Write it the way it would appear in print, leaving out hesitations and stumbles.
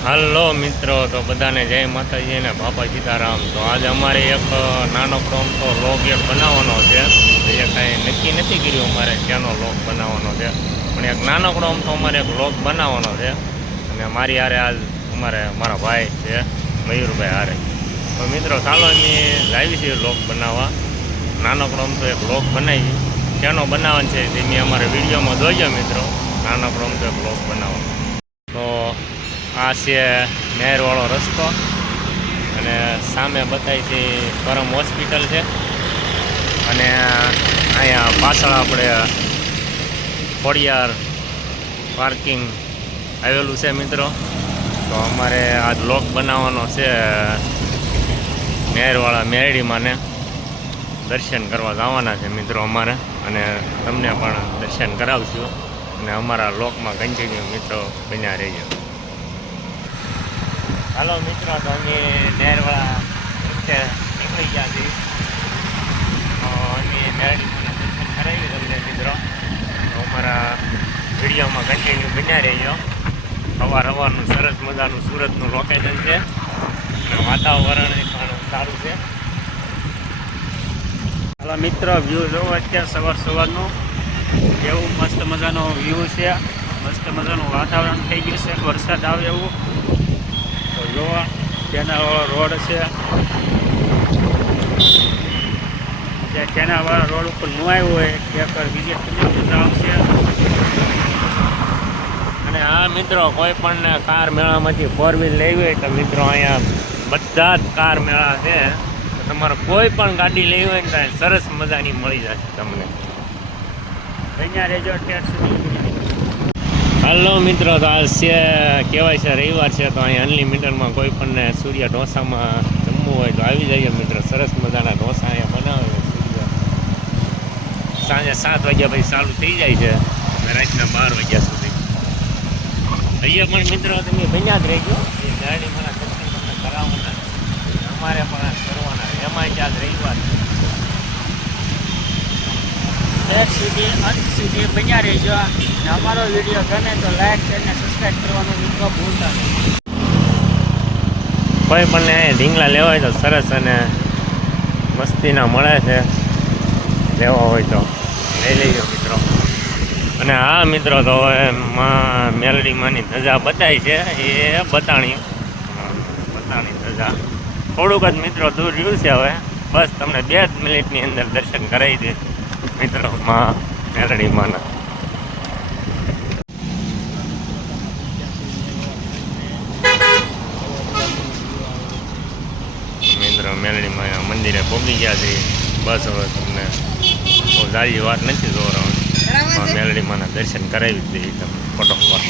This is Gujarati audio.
હાલો મિત્રો, તો બધાને જય માતાજી અને બાપા સીતારામ. તો આજે અમારે એક નાનકડો તો લોગ એક બનાવવાનો છે. એ કાંઈ નક્કી નથી કર્યું અમારે ક્યાંનો લોગ બનાવવાનો છે, પણ એક નાનકડો તો અમારે એક લોગ બનાવવાનો છે. અને મારી હારે આજ અમારે મારા ભાઈ છે મયુરભાઈ હારે. તો મિત્રો ચાલો અમે લાવી છીએ લોગ બનાવવા. નાનકડો તો એક લોગ બનાવી, ક્યાંનો બનાવવાનો છે તે મેં અમારે વિડીયોમાં જોઈજો મિત્રો. નાનકડો તો એક લોગ બનાવવાનો. તો આ છે નહેરવાળો રસ્તો અને સામે બતાવી છે કરમ હોસ્પિટલ છે. અને અહીંયા પાછળ આપણે ખોડિયાર પાર્કિંગ આવેલું છે મિત્રો. તો અમારે આ લોક બનાવવાનો છે નહેરવાળા મેરડીમાં ને દર્શન કરવા જવાના છે મિત્રો અમારે, અને તમને પણ દર્શન કરાવશું. અને અમારા લોકમાં કન્ટિન્યુ મિત્રો બન્યા રહીએ. હાલો મિત્રો, તો અમે નહેરવાળા વચ્ચે નીકળી ગયા છીએ. અમે મેરડીમાં દર્શન કરાવી તમને મિત્રો. તો અમારા વિડીયોમાં કન્ટિન્યુ બન્યા રહીજો. સવારનું સરસ મજાનું સુરતનું લોકેશન છે, વાતાવરણ પણ સારું છે. હાલો મિત્રો, વ્યૂ જોવો અત્યારે સવારનું એવું મસ્ત મજાનો વ્યૂ છે. મસ્ત મજાનું વાતાવરણ થઈ ગયું છે, વરસાદ આવે એવું. તો જોવા કેનાલવાળો રોડ છે. જે કેનાલવાળા રોડ ઉપર ન આવ્યું હોય ત્યાં પર વિઝિટ કરી આવશે. અને આ મિત્રો કોઈ પણ કાર મેળામાંથી 4 વ્હીલ લેવી હોય તો મિત્રો અહીંયા બધા જ કાર મેળા છે. તમારે કોઈ પણ ગાડી લેવી હોય ને ત્યાં સરસ મજાની મળી જશે તમને. અહીંયા રેજો ટેટ સુધી. હાલો મિત્રો, તો આ છે કહેવાય છે રવિવાર છે, તો અહીંયા અનલિમિટેડમાં કોઈ પણ સૂર્ય ઢોસામાં જમવું હોય તો આવી જાય મિત્રો. સરસ મજાના ઢોસા અહીંયા બનાવે સૂર્ય. સાંજે 7 વાગ્યા પછી ચાલુ થઈ જાય છે અને રાતના 12 વાગ્યા સુધી. અહીંયા પણ મિત્રો તમે બન્યા જ રહેજો. એ ગાડી મારા દર્શન તમને કરાવવાના, અમારે પણ કરવાના. એમાં ત્યાં રવિવાર અંત સુધી બન્યા રહેજો. અને અમારો વિડીયો ગમે તો લાઈક અને સબસ્ક્રાઈબ કરવાનું મિત્રો ભૂલતા નહીં. કોઈ પણ ઢીંગલા લેવા હોય તો સરસ અને મસ્તીના મળે છે. લેવા હોય તો લઈ લેજો મિત્રો. અને હા મિત્રો, તો હવે મેલડી માની ધજા બતાવી છે, એ બતાણી ધજા થોડુંક જ મિત્રો દૂર રહ્યું છે. હવે બસ તમને 2 મિનિટની અંદર દર્શન કરાવી દે મિત્રો માં મેલડી માના. મિત્રો મેલડી માના મંદિરે પહોંચી ગયા છે. બસ હવે તમને બહુ સારી વાત નથી જોવાનું. મેલડી માના દર્શન કરાવી જ દઈએ તમને ફટોફટ.